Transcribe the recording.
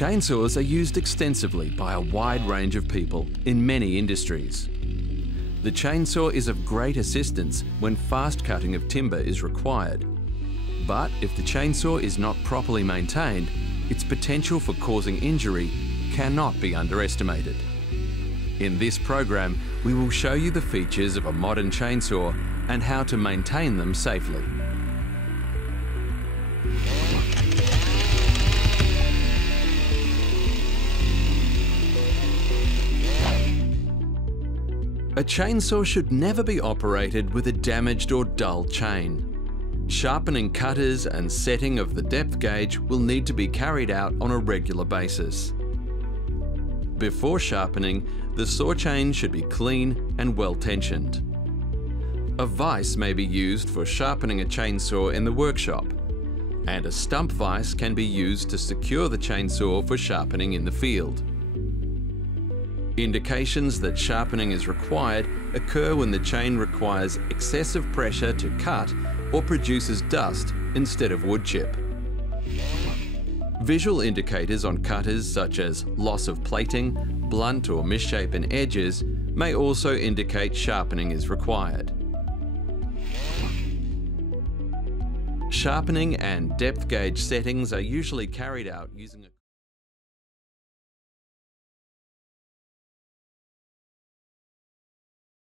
Chainsaws are used extensively by a wide range of people in many industries. The chainsaw is of great assistance when fast cutting of timber is required. But if the chainsaw is not properly maintained, its potential for causing injury cannot be underestimated. In this program, we will show you the features of a modern chainsaw and how to maintain them safely. A chainsaw should never be operated with a damaged or dull chain. Sharpening cutters and setting of the depth gauge will need to be carried out on a regular basis. Before sharpening, the saw chain should be clean and well tensioned. A vise may be used for sharpening a chainsaw in the workshop, and a stump vise can be used to secure the chainsaw for sharpening in the field. Indications that sharpening is required occur when the chain requires excessive pressure to cut or produces dust instead of wood chip. Visual indicators on cutters such as loss of plating, blunt or misshapen edges may also indicate sharpening is required. Sharpening and depth gauge settings are usually carried out using a